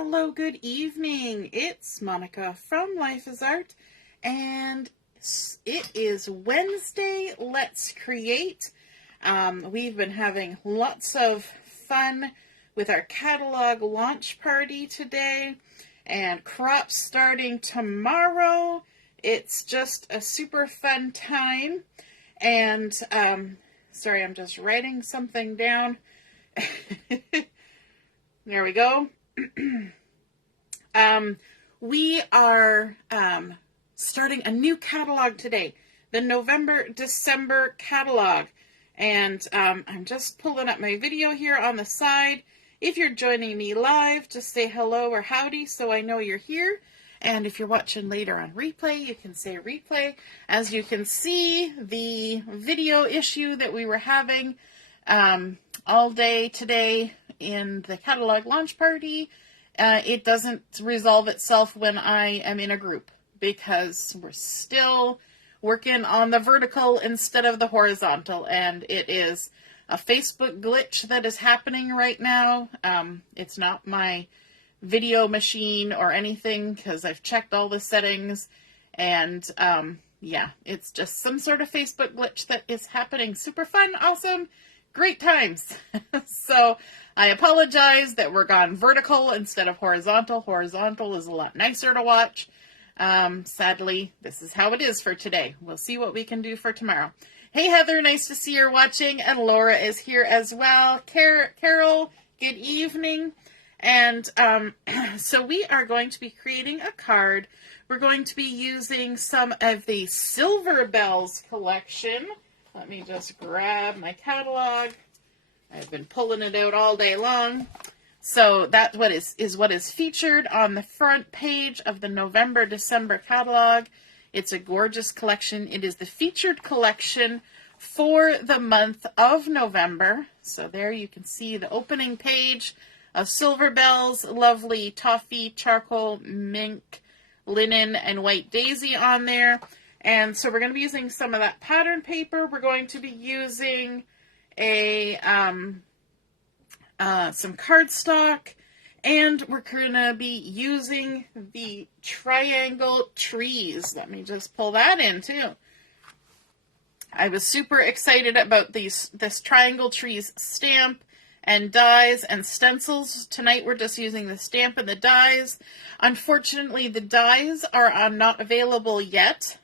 Hello, good evening. It's Monica from Life is Art, and it is Wednesday. Let's create. We've been having lots of fun with our catalog launch party today, and crops starting tomorrow. It's just a super fun time, and sorry, I'm just writing something down. There we go. We are starting a new catalog today, the November-December catalog. And I'm just pulling up my video here on the side. If you're joining me live, just say hello or howdy so I know you're here. And if you're watching later on replay, you can say replay. As you can see, the video issue that we were having all day today in the catalog launch party, it doesn't resolve itself when I am in a group because we're still working on the vertical instead of the horizontal, and it is a Facebook glitch that is happening right now. It's not my video machine or anything because I've checked all the settings, and yeah, it's just some sort of Facebook glitch that is happening. Super fun, awesome, great times. So I apologize that we're gone vertical instead of horizontal. Horizontal is a lot nicer to watch. Sadly, this is how it is for today. We'll see what we can do for tomorrow. Hey, Heather, nice to see you're watching. And Laura is here as well. Carol, good evening. And so we are going to be creating a card. We're going to be using some of the Silver Bells collection. Let me just grab my catalog. I've been pulling it out all day long. So that's what is featured on the front page of the November-December catalog. It's a gorgeous collection. It is the featured collection for the month of November. So there you can see the opening page of Silver Bells, lovely toffee, charcoal, mink, linen, and white daisy on there. And so we're going to be using some of that pattern paper. We're going to be using some cardstock, and we're going to be using the triangle trees. Let me just pull that in too. I was super excited about this triangle trees stamp and dies and stencils. Tonight we're just using the stamp and the dies. Unfortunately, the dies are not available yet.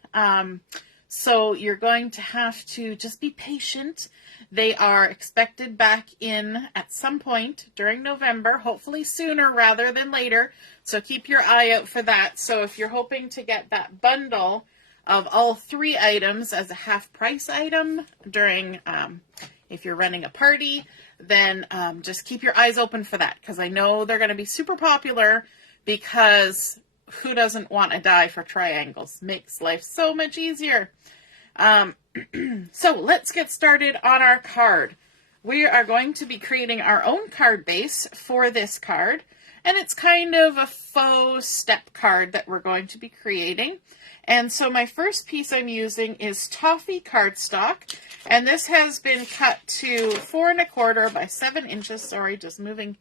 So you're going to have to just be patient. They are expected back in at some point during November, hopefully sooner rather than later. So keep your eye out for that. So if you're hoping to get that bundle of all 3 items as a half price item during, if you're running a party, then just keep your eyes open for that, because I know they're going to be super popular, because who doesn't want a die for triangles? Makes life so much easier. So let's get started on our card. We are going to be creating our own card base for this card, and it's kind of a faux step card that we're going to be creating. And so my first piece I'm using is Toffee cardstock, and this has been cut to 4 1/4 by 7 inches. Sorry, just moving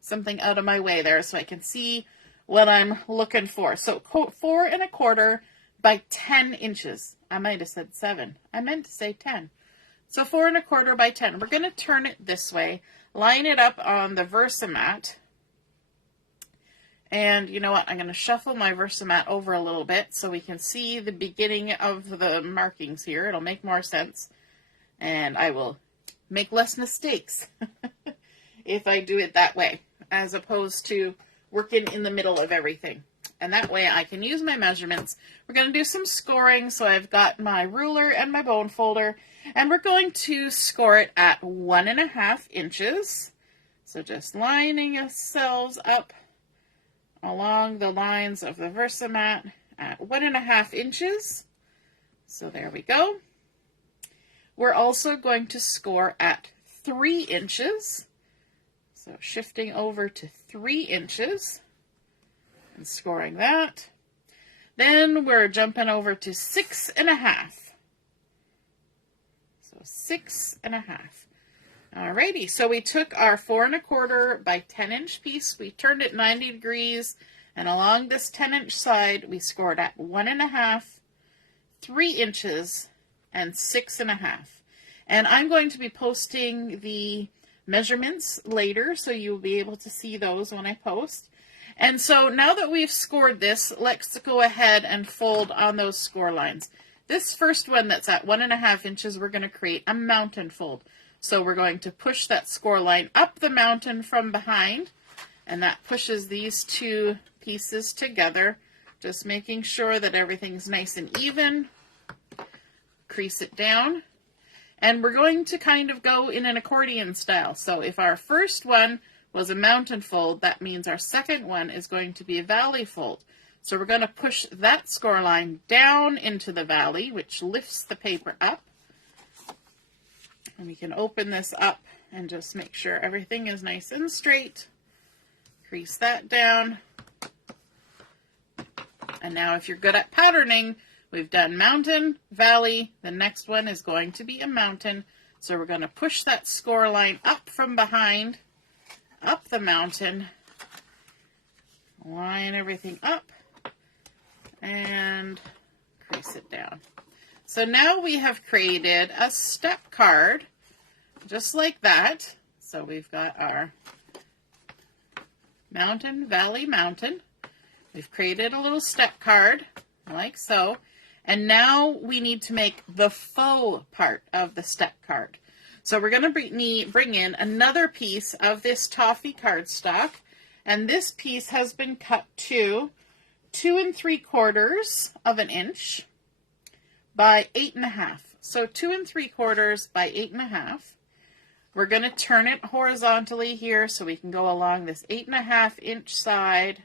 something out of my way there so I can see what I'm looking for. So 4 1/4 by 10 inches. I might have said 7. I meant to say 10. So 4 1/4 by 10. We're going to turn it this way, line it up on the Versamark. And you know what? I'm going to shuffle my Versamark over a little bit so we can see the beginning of the markings here. It'll make more sense. And I will make less mistakes if I do it that way, as opposed to working in the middle of everything. And that way I can use my measurements. We're going to do some scoring. So I've got my ruler and my bone folder, and we're going to score it at 1 1/2 inches. So just lining ourselves up along the lines of the Versamark at 1 1/2 inches. So there we go. We're also going to score at 3 inches. So shifting over to 3 inches and scoring that. Then we're jumping over to 6 1/2. So 6 1/2. Alrighty, so we took our 4 1/4 by 10-inch piece, we turned it 90 degrees, and along this 10-inch side, we scored at 1 1/2, 3 inches, and 6 1/2. And I'm going to be posting the measurements later, so you'll be able to see those when I post. And so now that we've scored this, let's go ahead and fold on those score lines. This first one that's at 1 1/2 inches, we're going to create a mountain fold. So we're going to push that score line up the mountain from behind, and that pushes these two pieces together, just making sure that everything's nice and even. Crease it down, and we're going to kind of go in an accordion style. So if our first one was a mountain fold, that means our second one is going to be a valley fold. So we're going to push that score line down into the valley, which lifts the paper up. And we can open this up and just make sure everything is nice and straight. Crease that down. And now if you're good at patterning, we've done mountain, valley. The next one is going to be a mountain. So we're going to push that score line up from behind, up the mountain, line everything up, and crease it down. So now we have created a step card, just like that. So we've got our mountain, valley, mountain. We've created a little step card, like so. And now we need to make the faux part of the step card. So we're going to bring in another piece of this Toffee cardstock. And this piece has been cut to 2 3/4 inch by 8 1/2. So 2 3/4 by 8 1/2. We're going to turn it horizontally here so we can go along this 8 1/2 inch side.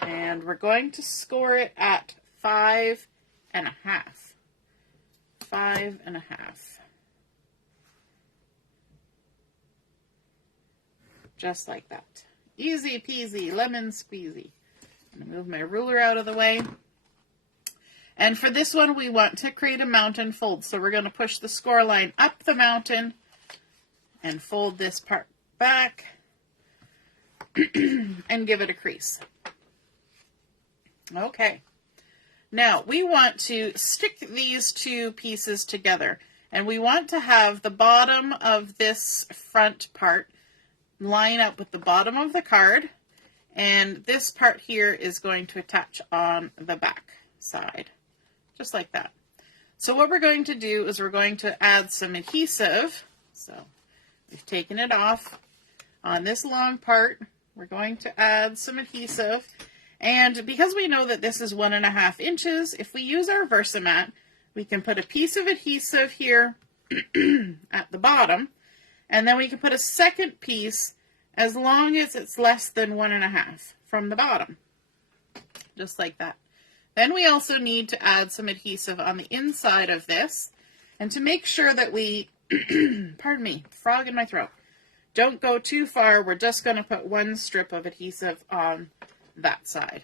And we're going to score it at 5 1/2. 5 1/2. Just like that. Easy peasy, lemon squeezy. I'm going to move my ruler out of the way. And for this one, we want to create a mountain fold. So we're going to push the score line up the mountain and fold this part back and give it a crease. Okay. Now we want to stick these two pieces together, and we want to have the bottom of this front part line up with the bottom of the card, and this part here is going to attach on the back side, just like that. So what we're going to do is we're going to add some adhesive. So we've taken it off. On this long part, we're going to add some adhesive. And because we know that this is 1 1/2 inches, if we use our Versamark, we can put a piece of adhesive here at the bottom, and then we can put a second piece as long as it's less than 1 1/2 from the bottom, just like that. Then we also need to add some adhesive on the inside of this, and to make sure that we, pardon me, frog in my throat, don't go too far, we're just going to put one strip of adhesive on that side.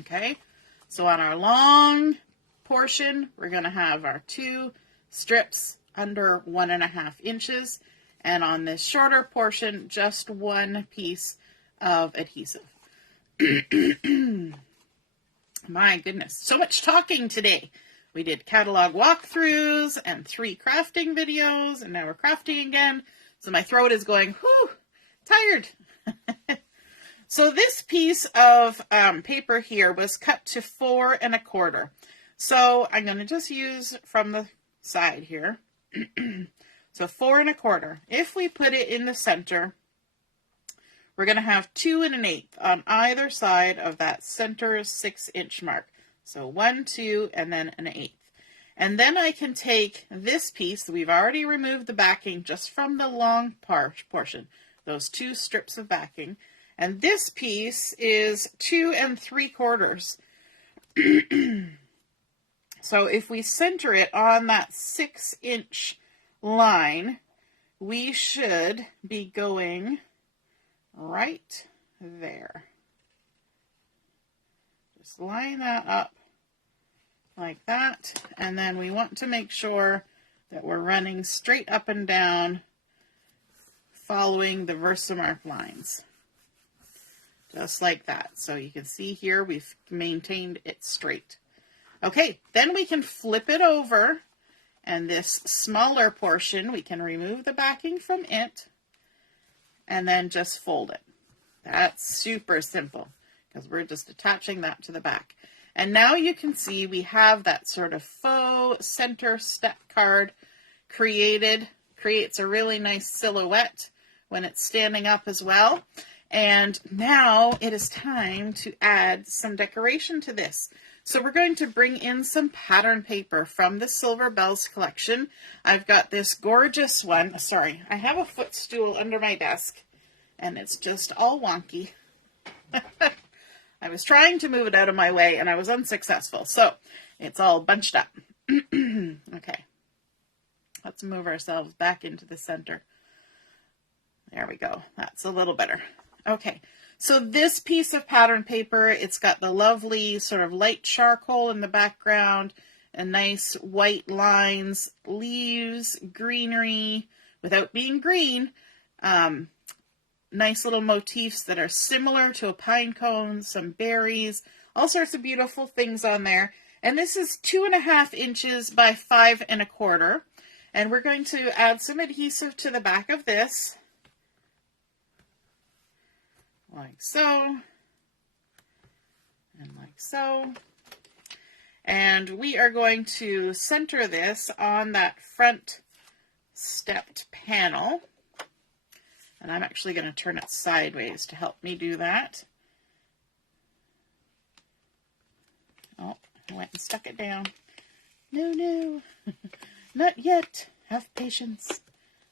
Okay, so on our long portion, we're going to have our 2 strips under 1 1/2 inches, and on this shorter portion, just one piece of adhesive. My goodness, so much talking today. We did catalog walkthroughs and 3 crafting videos, and now we're crafting again. So my throat is going, whew, tired. So this piece of paper here was cut to 4 1/4. So I'm going to just use from the side here. So 4 1/4. If we put it in the center, we're going to have 2 1/8 on either side of that center 6-inch mark. So 1, 2, and then 1/8. And then I can take this piece, we've already removed the backing just from the long portion, those 2 strips of backing, and this piece is 2 3/4. So if we center it on that 6-inch line, we should be going right there. Just line that up like that, and then we want to make sure that we're running straight up and down following the Versamark lines. Just like that. So you can see here we've maintained it straight. Okay, then we can flip it over, and this smaller portion, we can remove the backing from it and then just fold it. That's super simple because we're just attaching that to the back. And now you can see we have that sort of faux center step card created. Creates a really nice silhouette when it's standing up as well. And now it is time to add some decoration to this. So we're going to bring in some pattern paper from the Silver Bells collection. I've got this gorgeous one. Sorry, I have a footstool under my desk and it's just all wonky. I was trying to move it out of my way and I was unsuccessful. So it's all bunched up. Okay, let's move ourselves back into the center. There we go. That's a little better. Okay, so this piece of pattern paper, it's got the lovely sort of light charcoal in the background, and nice white lines, leaves, greenery, without being green, nice little motifs that are similar to a pine cone, some berries, all sorts of beautiful things on there. And this is 2.5 inches by 5 1/4. And we're going to add some adhesive to the back of this. Like so, and like so. And we are going to center this on that front stepped panel. And I'm actually going to turn it sideways to help me do that. Oh, I went and stuck it down. No, not yet. Have patience.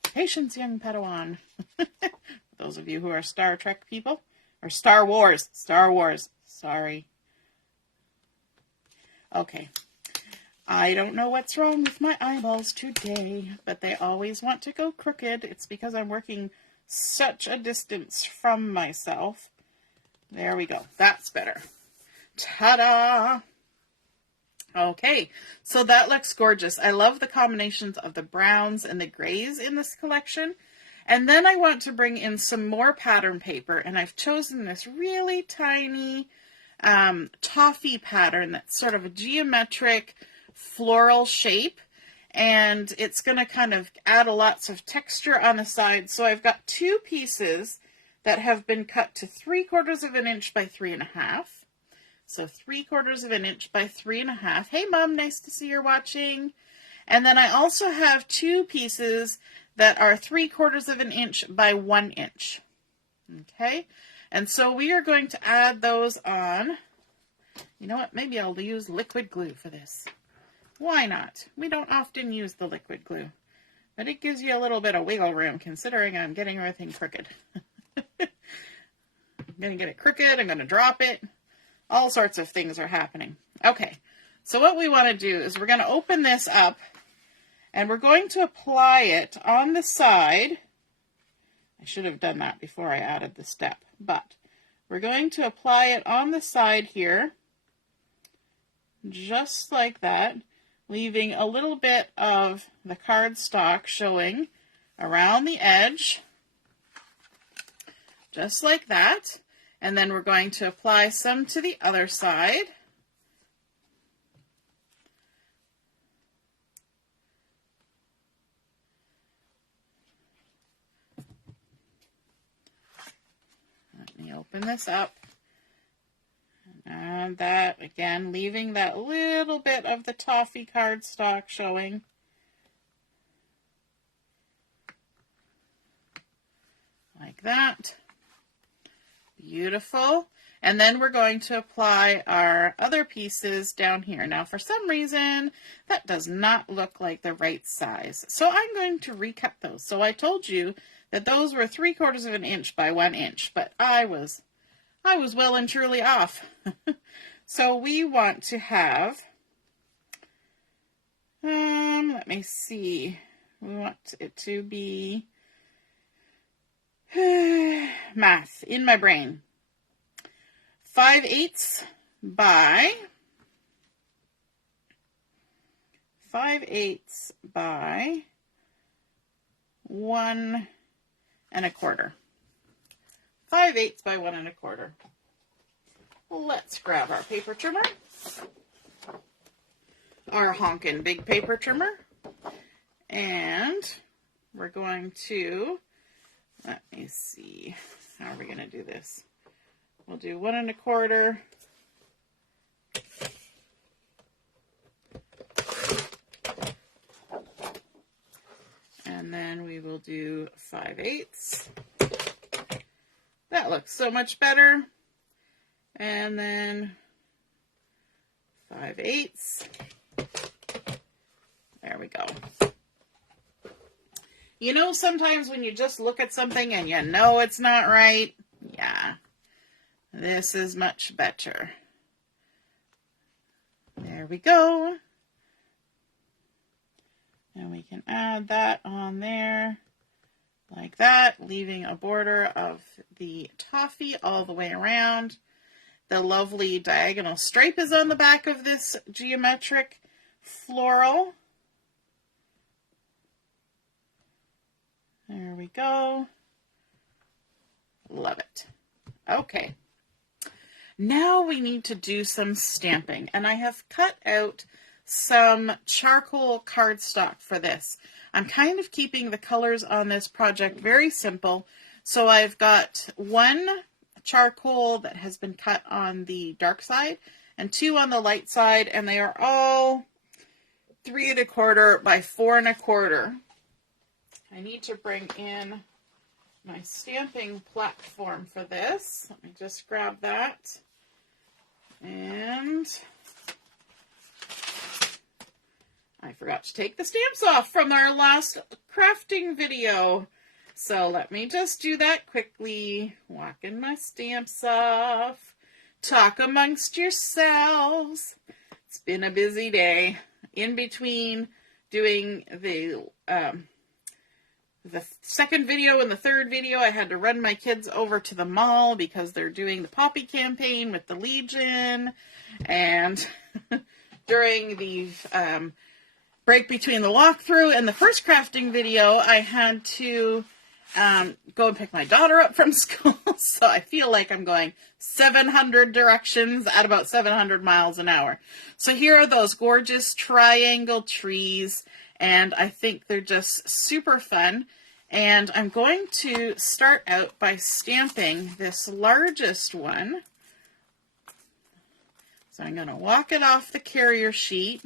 Patience, young Padawan. Those of you who are Star Trek people. Or Star Wars. Sorry. Okay. I don't know what's wrong with my eyeballs today, but they always want to go crooked. It's because I'm working such a distance from myself. There we go. That's better. Ta-da! Okay, so that looks gorgeous. I love the combinations of the browns and the grays in this collection. And then I want to bring in some more pattern paper, and I've chosen this really tiny toffee pattern that's sort of a geometric floral shape, and it's going to kind of add lots of texture on the side. So I've got 2 pieces that have been cut to 3/4 inch by 3 1/2. So 3/4 inch by 3 1/2. Hey Mom, nice to see you're watching. And then I also have 2 pieces that are 3/4 inch by 1 inch. Okay, and so we are going to add those on. You know what, maybe I'll use liquid glue for this. Why not? We don't often use the liquid glue, but it gives you a little bit of wiggle room considering I'm getting everything crooked. I'm going to get it crooked, I'm going to drop it. All sorts of things are happening. Okay, so what we want to do is we're going to open this up, and we're going to apply it on the side. I should have done that before I added the step, but we're going to apply it on the side here, just like that, leaving a little bit of the cardstock showing around the edge, just like that. And then we're going to apply some to the other side. Let me open this up. And that, again, leaving that little bit of the toffee cardstock showing. Like that. Beautiful. And then we're going to apply our other pieces down here. Now, for some reason, that does not look like the right size. So I'm going to recut those. So I told you that those were 3/4 inch by 1 inch, but I was well and truly off. So we want to have, let me see, we want it to be, math in my brain, 5/8 by 5/8 by 1 1/4. 5/8 by 1 1/4. Let's grab our paper trimmer, our honkin' big paper trimmer, and we're going to, let me see, how are we going to do this? We'll do 1 1/4. And then we will do 5/8. That looks so much better. And then 5/8. There we go. You know, sometimes when you just look at something and you know it's not right, yeah, this is much better. There we go. And we can add that on there like that, leaving a border of the toffee all the way around. The lovely diagonal stripe is on the back of this geometric floral. There we go. Love it. Okay. Now we need to do some stamping, and I have cut out some charcoal cardstock for this. I'm kind of keeping the colors on this project very simple. So I've got 1 charcoal that has been cut on the dark side and 2 on the light side, and they are all 3 1/4 by 4 1/4. I need to bring in my stamping platform for this. Let me just grab that. And I forgot to take the stamps off from our last crafting video. So let me just do that quickly. Walking my stamps off. Talk amongst yourselves. It's been a busy day. In between doing the second video and the third video, I had to run my kids over to the mall because they're doing the Poppy campaign with the Legion. And during the break between the walkthrough and the first crafting video, I had to go and pick my daughter up from school. So I feel like I'm going 700 directions at about 700 miles an hour. So here are those gorgeous triangle trees, and I think they're just super fun. And I'm going to start out by stamping this largest one. So I'm going to walk it off the carrier sheet.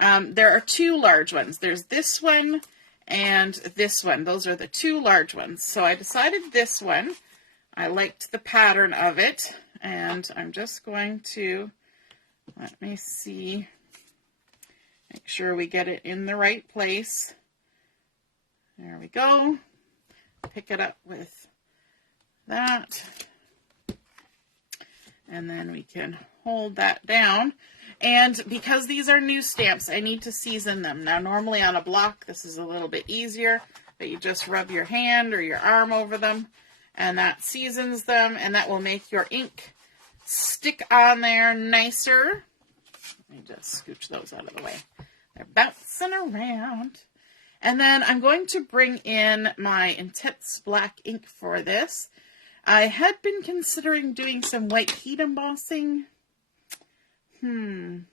There are 2 large ones. There's this one and this one. Those are the 2 large ones. So I decided this one. I liked the pattern of it, and I'm just going to, let me see, make sure we get it in the right place. There we go. Pick it up with that. And then we can hold that down. And because these are new stamps, I need to season them. Now, normally on a block, this is a little bit easier, but you just rub your hand or your arm over them, and that seasons them, and that will make your ink stick on there nicer. Let me just scooch those out of the way. They're bouncing around. And then I'm going to bring in my Intense Black ink for this. I had been considering doing some white heat embossing. You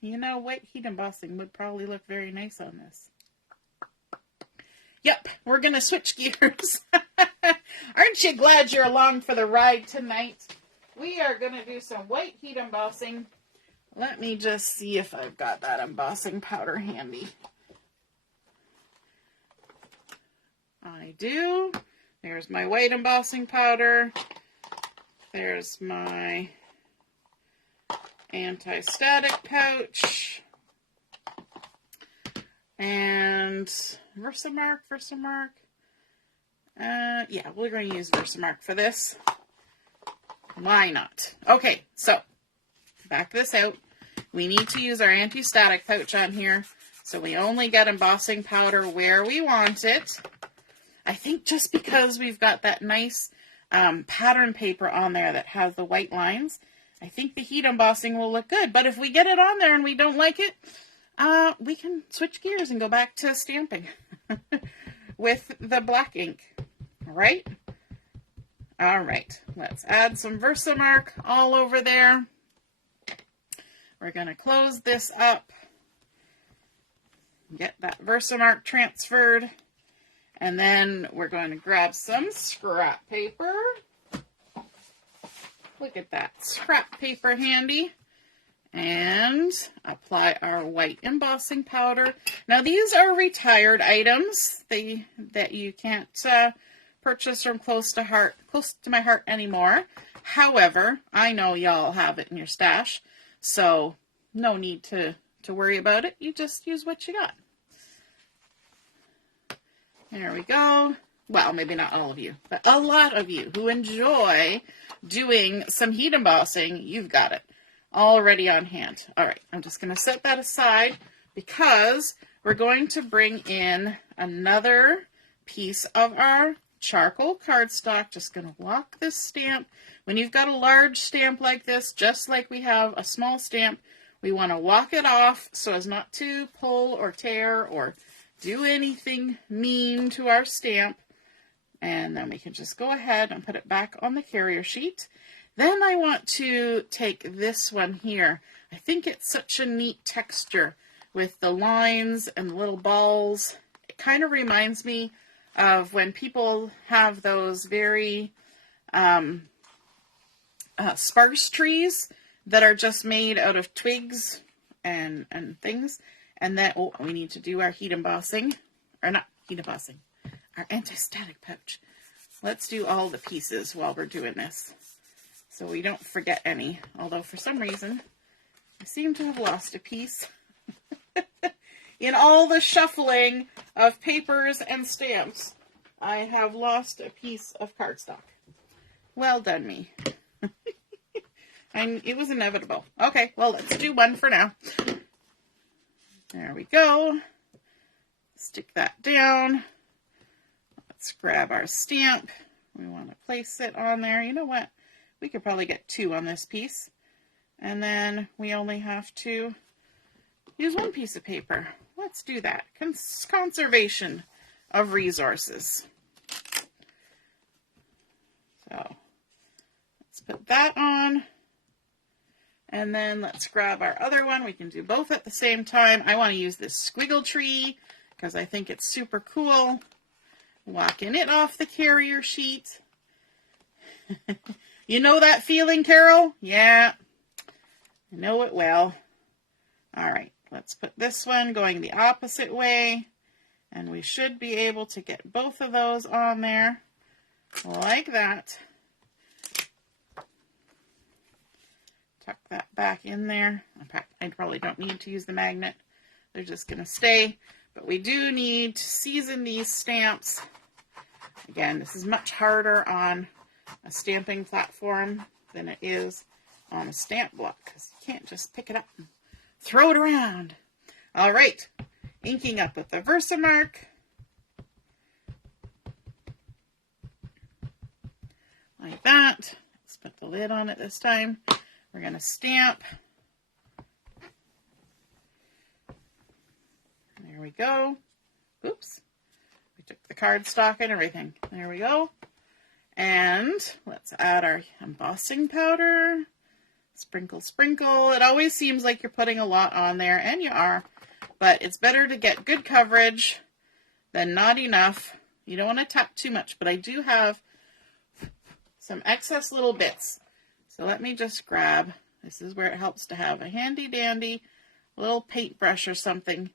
know, white heat embossing would probably look very nice on this. Yep, we're going to switch gears. Aren't you glad you're along for the ride tonight? We are going to do some white heat embossing. Let me just see if I've got that embossing powder handy. I do. There's my white embossing powder. There's my anti-static pouch. And Versamark. Yeah, we're going to use Versamark for this. Why not? Okay, so back this out. We need to use our anti-static pouch on here, so we only get embossing powder where we want it. I think just because we've got that nice pattern paper on there that has the white lines, I think the heat embossing will look good. But if we get it on there and we don't like it, we can switch gears and go back to stamping with the black ink. All right? All right. Let's add some Versamark all over there. We're going to close this up. Get that Versamark transferred. And then we're going to grab some scrap paper. Look at that scrap paper handy. And apply our white embossing powder. Now these are retired items that you can't purchase from close to my heart anymore. However, I know y'all have it in your stash, so no need to worry about it. You just use what you got. There we go. Well, maybe not all of you, but a lot of you who enjoy doing some heat embossing, you've got it already on hand. All right, I'm just going to set that aside because we're going to bring in another piece of our charcoal cardstock. Just going to lock this stamp. When you've got a large stamp like this, just like we have a small stamp, we want to lock it off so as not to pull or tear or do anything mean to our stamp. And then we can just go ahead and put it back on the carrier sheet. Then I want to take this one here. I think it's such a neat texture with the lines and the little balls. It kind of reminds me of when people have those very sparse trees that are just made out of twigs and things. And then, oh, we need to do our heat embossing, or not heat embossing, our anti-static pouch. Let's do all the pieces while we're doing this so we don't forget any. Although for some reason, I seem to have lost a piece in all the shuffling of papers and stamps. I have lost a piece of cardstock. Well done, me. It was inevitable. Okay, well, let's do one for now. There we go. Stick that down. Let's grab our stamp. We want to place it on there. You know what? We could probably get 2 on this piece. And then we only have to use 1 piece of paper. Let's do that. Conservation of resources. So let's put that on. And then let's grab our other one. We can do both at the same time. I want to use this squiggle tree because I think it's super cool. Walking it off the carrier sheet. You know that feeling, Carol? Yeah, I know it well. All right, let's put this one going the opposite way. And we should be able to get both of those on there like that. Tuck that back in there. I probably don't need to use the magnet. They're just going to stay. But we do need to season these stamps. Again, this is much harder on a stamping platform than it is on a stamp block because you can't just pick it up and throw it around. All right, inking up with the Versamark. Like that. Let's put the lid on it this time. We're going to stamp. There we go. Oops. We took the cardstock and everything. There we go. And let's add our embossing powder. Sprinkle, sprinkle. It always seems like you're putting a lot on there, and you are. But it's better to get good coverage than not enough. You don't want to tap too much, but I do have some excess little bits. So let me just grab, this is where it helps to have a handy dandy little paintbrush or something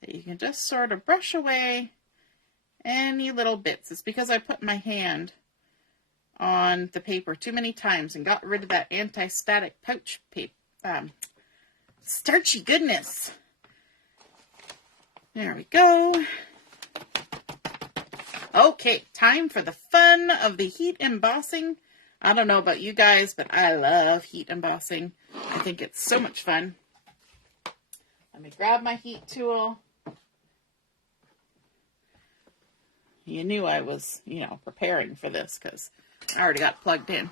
that you can just sort of brush away any little bits. It's because I put my hand on the paper too many times and got rid of that anti-static pouch paper, starchy goodness. There we go. Okay, time for the fun of the heat embossing. I don't know about you guys, but I love heat embossing. I think it's so much fun. Let me grab my heat tool. You knew I was, preparing for this because I already got plugged in.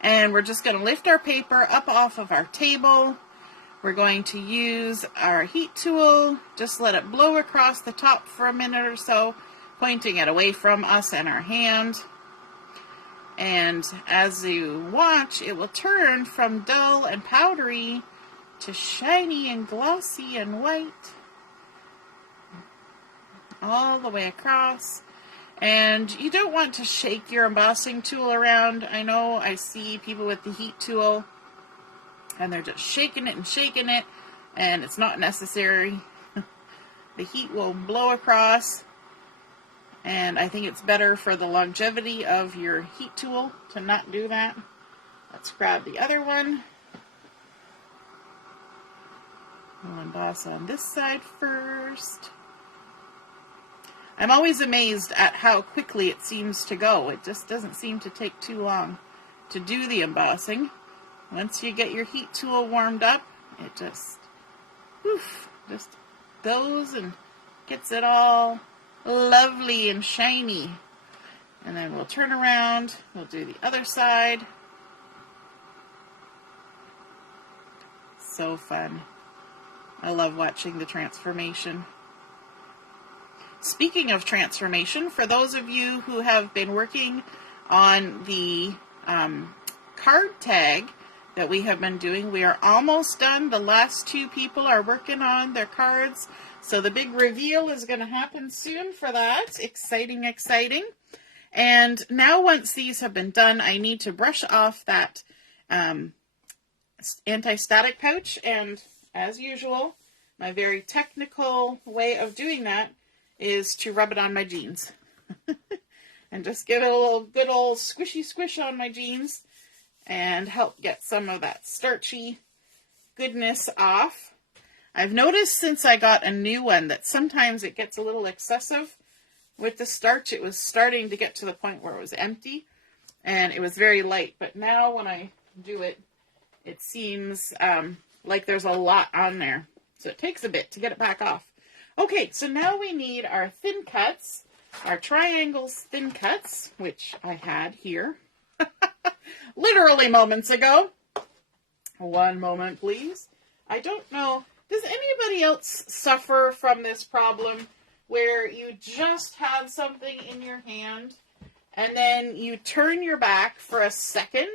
And we're just going to lift our paper up off of our table. We're going to use our heat tool, just let it blow across the top for a minute or so, pointing it away from us and our hand. And as you watch, it will turn from dull and powdery to shiny and glossy and white, all the way across. And you don't want to shake your embossing tool around. I know I see people with the heat tool and they're just shaking it, and it's not necessary. The heat will blow across, and I think it's better for the longevity of your heat tool to not do that. Let's grab the other one. We'll emboss on this side first. I'm always amazed at how quickly it seems to go. It just doesn't seem to take too long to do the embossing. Once you get your heat tool warmed up, it just goes and gets it all lovely and shiny. And then we'll turn around, we'll do the other side. So fun. I love watching the transformation. Speaking of transformation, for those of you who have been working on the card tag that we have been doing, we are almost done. The last 2 people are working on their cards. So the big reveal is going to happen soon for that. Exciting, exciting. And now once these have been done, I need to brush off that anti-static pouch. And as usual, my very technical way of doing that is to rub it on my jeans. And just give it a little good old squishy squish on my jeans and help get some of that starchy goodness off. I've noticed since I got a new one that sometimes it gets a little excessive with the starch. It was starting to get to the point where it was empty and it was very light. But now when I do it, it seems like there's a lot on there. So it takes a bit to get it back off. Okay, so now we need our thin cuts, our triangles thin cuts, which I had here literally moments ago. One moment, please. I don't know, does anybody else suffer from this problem where you just have something in your hand and then you turn your back for a second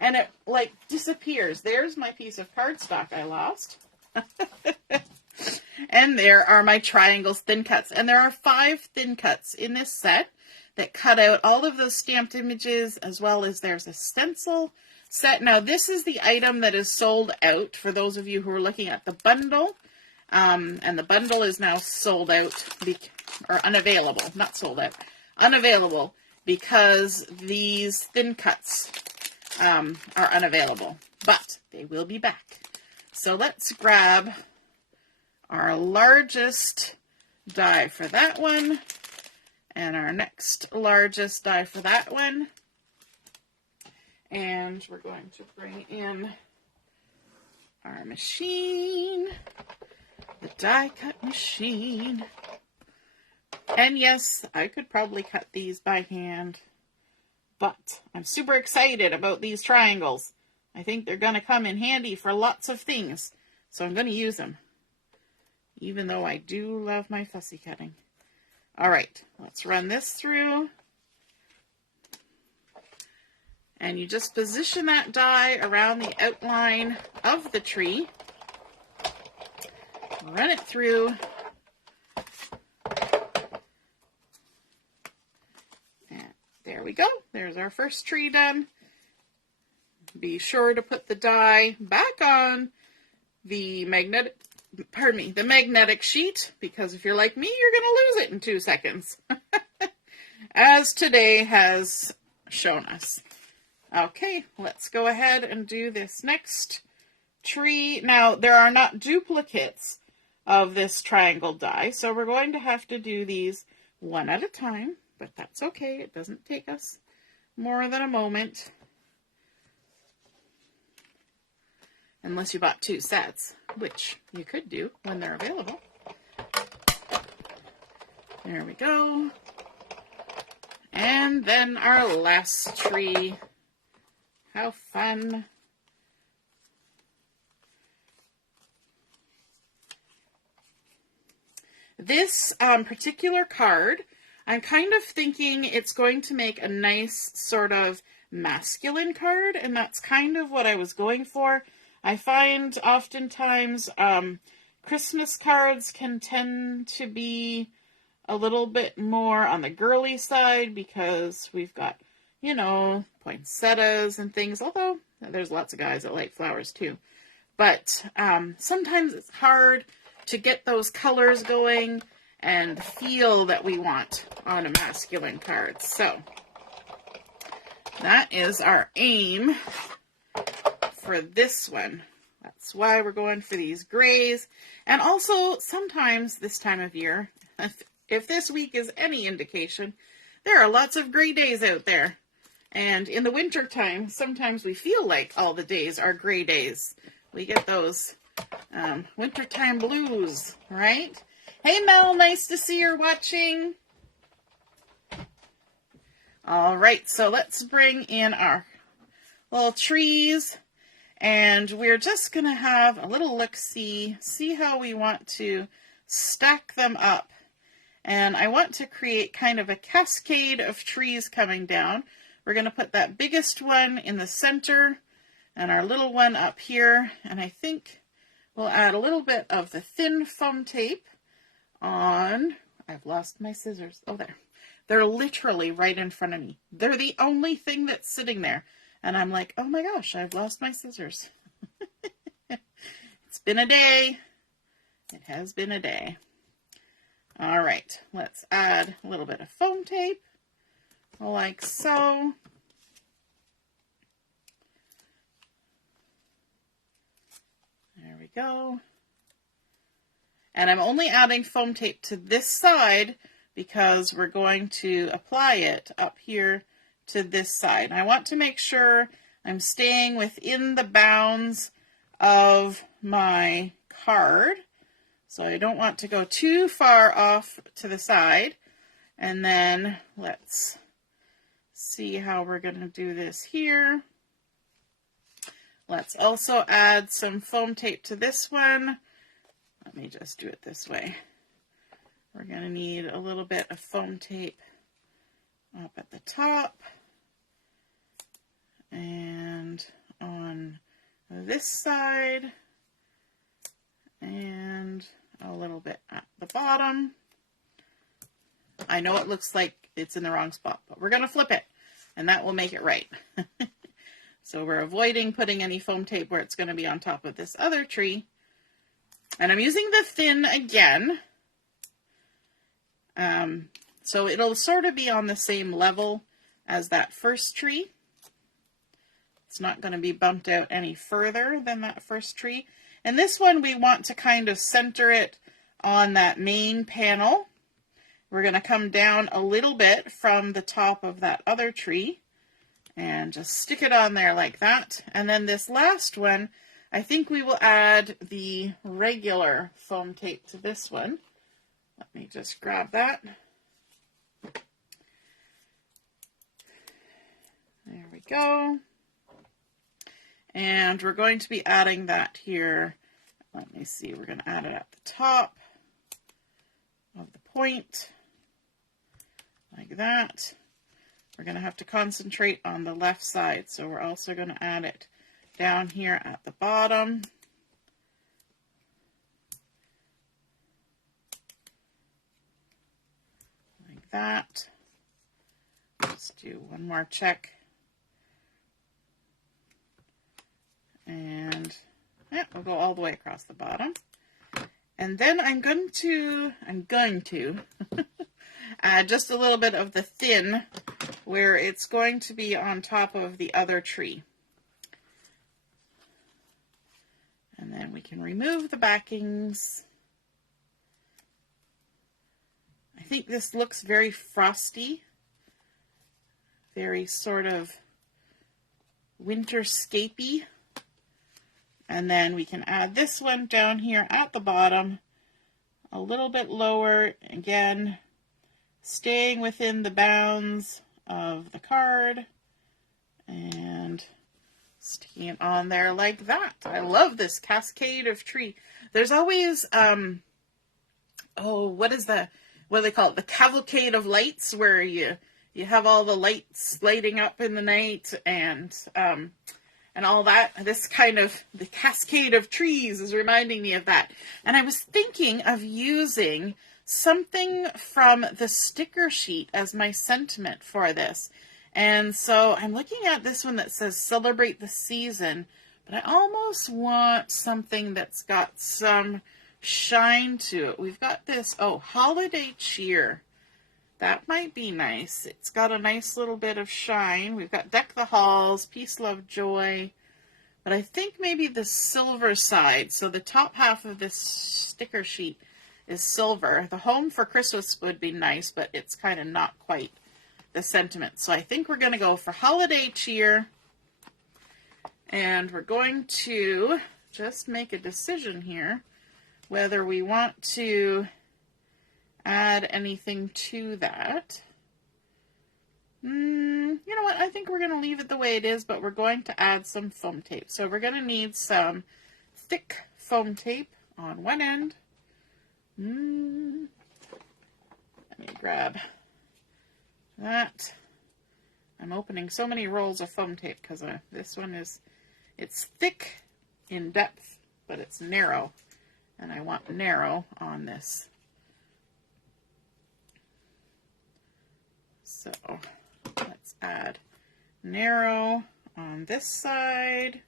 and it like disappears? There's my piece of cardstock I lost. And there are my triangles thin cuts. And there are 5 thin cuts in this set that cut out all of those stamped images, as well as there's a stencil set. Now, this is the item that is sold out for those of you who are looking at the bundle. And the bundle is now sold out, or unavailable, not sold out, unavailable, because these thin cuts are unavailable. But they will be back. So let's grab our largest die for that one, and our next largest die for that one. And we're going to bring in our machine, the die cut machine. And yes, I could probably cut these by hand, but I'm super excited about these triangles. I think they're going to come in handy for lots of things, so I'm going to use them, even though I do love my fussy cutting. All right, let's run this through. And you just position that die around the outline of the tree. Run it through. And there we go. There's our first tree done. Be sure to put the die back on the magnetic sheet, because if you're like me, you're going to lose it in 2 seconds, as today has shown us. Okay, let's go ahead and do this next tree. Now, there are not duplicates of this triangle die, so we're going to have to do these one at a time, but that's okay. It doesn't take us more than a moment. Unless you bought 2 sets, which you could do when they're available. There we go. And then our last tree How fun. This particular card, I'm kind of thinking it's going to make a nice sort of masculine card, and that's kind of what I was going for. I find oftentimes Christmas cards can tend to be a little bit more on the girly side because we've got, you know, poinsettias and things, although there's lots of guys that like flowers too. But sometimes it's hard to get those colors going and feel that we want on a masculine card. So that is our aim for this one. That's why we're going for these grays. And also sometimes this time of year, if this week is any indication, there are lots of gray days out there. And in the winter time, sometimes we feel like all the days are gray days. We get those wintertime blues, right? Hey Mel, nice to see you're watching. All right, so let's bring in our little trees, and we're just gonna have a little look-see, see how we want to stack them up. And I want to create kind of a cascade of trees coming down. We're gonna put that biggest one in the center and our little one up here, and I think we'll add a little bit of the thin foam tape on, I've lost my scissors, oh there. They're literally right in front of me. They're the only thing that's sitting there. And I'm like, oh my gosh, I've lost my scissors. It's been a day. It has been a day. All right, let's add a little bit of foam tape, like so. There we go. And I'm only adding foam tape to this side because we're going to apply it up here to this side. And I want to make sure I'm staying within the bounds of my card. So I don't want to go too far off to the side. And then let's see how we're going to do this here. Let's also add some foam tape to this one. Let me just do it this way. We're going to need a little bit of foam tape up at the top and on this side and a little bit at the bottom. I know it looks like it's in the wrong spot, but we're going to flip it and that will make it right. So we're avoiding putting any foam tape where it's going to be on top of this other tree. And I'm using the thin again. So it'll sort of be on the same level as that first tree. It's not going to be bumped out any further than that first tree. And this one we want to kind of center it on that main panel. We're going to come down a little bit from the top of that other tree and just stick it on there like that. And then this last one, I think we will add the regular foam tape to this one. Let me just grab that. There we go. And we're going to be adding that here. Let me see, we're going to add it at the top of the point, like that. We're going to have to concentrate on the left side, so we're also going to add it down here at the bottom. Like that. Let's do one more check. And yeah, we'll go all the way across the bottom. And then I'm going to add just a little bit of the thin where it's going to be on top of the other tree. And then we can remove the backings. I think this looks very frosty, very sort of winterscapey. And then we can add this one down here at the bottom, a little bit lower, again, staying within the bounds of the card. And Sticking it on there like that. I love this cascade of tree. There's always, what do they call it? The cavalcade of lights, where you have all the lights lighting up in the night and all that. This kind of, the cascade of trees is reminding me of that. And I was thinking of using something from the sticker sheet as my sentiment for this. And so I'm looking at this one that says celebrate the season, but I almost want something that's got some shine to it. We've got this, holiday cheer. That might be nice. It's got a nice little bit of shine. We've got deck the halls, peace, love, joy. But I think maybe the silver side, so the top half of this sticker sheet is silver. The home for Christmas would be nice, but it's kind of not quite the sentiment. So I think we're going to go for holiday cheer. And we're going to just make a decision here whether we want to add anything to that. You know what? I think we're going to leave it the way it is, but we're going to add some foam tape. So we're going to need some thick foam tape on one end. Let me grab that. I'm opening so many rolls of foam tape because this one it's thick in depth, but it's narrow. And I want narrow on this. So let's add narrow on this side,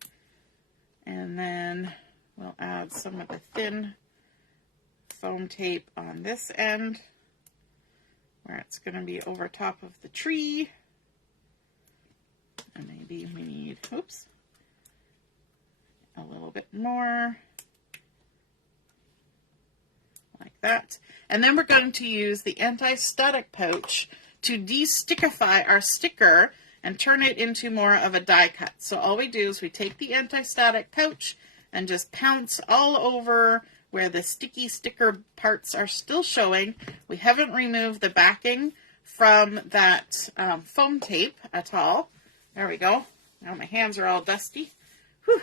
and then we'll add some of the thin foam tape on this end where it's going to be over top of the tree. And maybe we need, a little bit more like that. And then we're going to use the anti-static pouch to de-stickify our sticker and turn it into more of a die cut. So all we do is we take the anti-static pouch and just pounce all over where the sticky sticker parts are still showing. We haven't removed the backing from that foam tape at all. There we go. Now my hands are all dusty. Whew.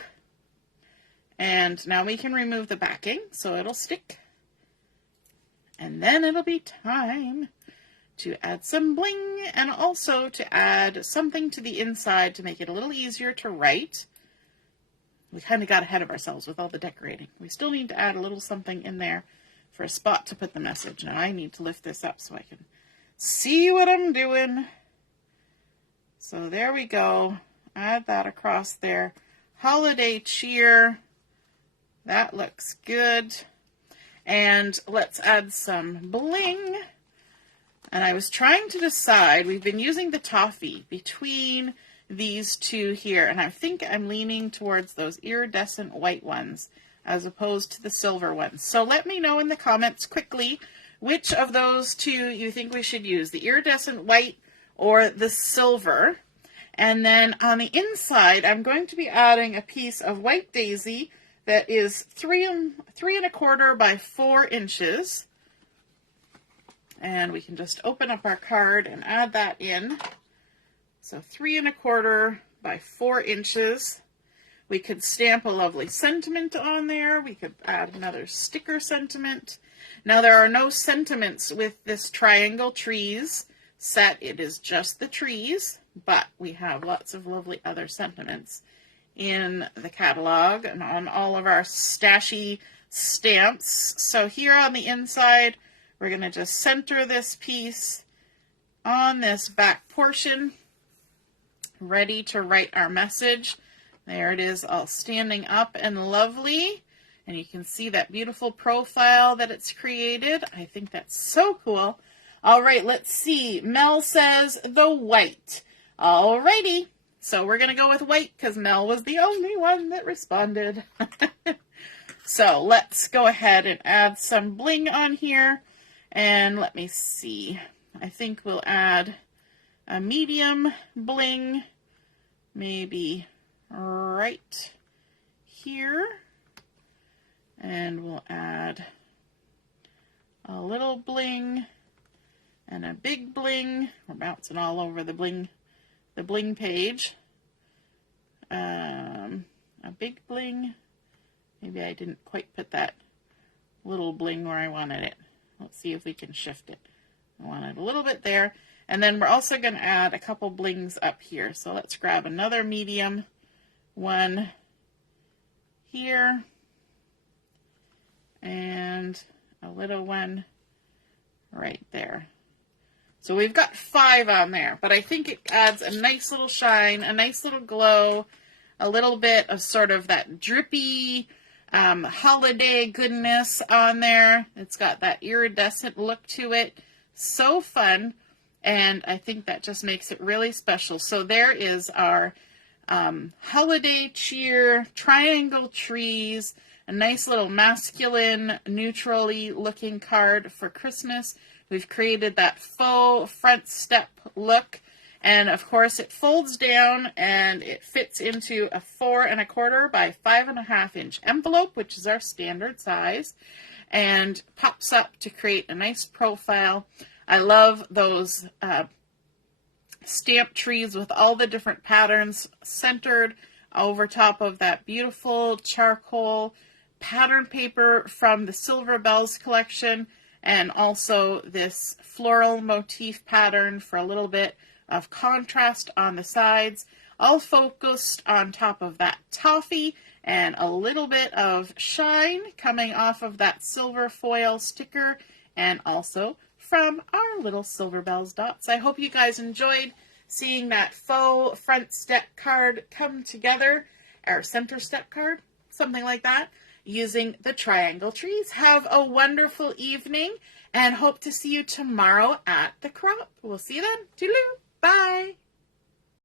And now we can remove the backing so it'll stick. And then it'll be time to add some bling and also to add something to the inside to make it a little easier to write. We kind of got ahead of ourselves with all the decorating. We still need to add a little something in there for a spot to put the message. Now I need to lift this up so I can see what I'm doing. So there we go. Add that across there. Holiday cheer. That looks good. And let's add some bling. And I was trying to decide, we've been using the Toffee between these two here, and I think I'm leaning towards those iridescent white ones as opposed to the silver ones. So let me know in the comments quickly which of those two you think we should use, the iridescent white or the silver. And then on the inside, I'm going to be adding a piece of white daisy that is 3¼ by 4 inches. And we can just open up our card and add that in. So 3¼ by 4 inches. We could stamp a lovely sentiment on there. We could add another sticker sentiment. Now there are no sentiments with this triangle trees set. It is just the trees, but we have lots of lovely other sentiments in the catalog and on all of our stashy stamps. So here on the inside, we're going to just center this piece on this back portion, ready to write our message. There it is, all standing up and lovely. And you can see that beautiful profile that it's created. I think that's so cool. All right, let's see. Mel says the white. All righty. So we're going to go with white because Mel was the only one that responded. So let's go ahead and add some bling on here. And let me see. I think we'll add a medium bling, maybe right here. And we'll add a little bling and a big bling. We're bouncing all over the bling page. a big bling. Maybe I didn't quite put that little bling where I wanted it. Let's see if we can shift it. I want it a little bit there. And then we're also going to add a couple blings up here. So let's grab another medium one here and a little one right there. So we've got 5 on there, but I think it adds a nice little shine, a nice little glow, a little bit of sort of that drippy holiday goodness on there. It's got that iridescent look to it. So fun, and I think that just makes it really special. So there is our holiday cheer triangle trees, a nice little masculine, neutrally looking card for Christmas. We've created that faux front step look, and of course it folds down and it fits into a 4 1/4 by 5 1/2 inch envelope, which is our standard size, and pops up to create a nice profile. I love those stamp trees with all the different patterns centered over top of that beautiful charcoal pattern paper from the Silver Bells collection, and also this floral motif pattern for a little bit of contrast on the sides, all focused on top of that toffee and a little bit of shine coming off of that silver foil sticker, and also from our little Silver Bells dots. I hope you guys enjoyed seeing that faux front step card come together, or center step card, something like that, using the triangle trees. Have a wonderful evening, and hope to see you tomorrow at the crop. We'll see you then. Toodaloo. Bye.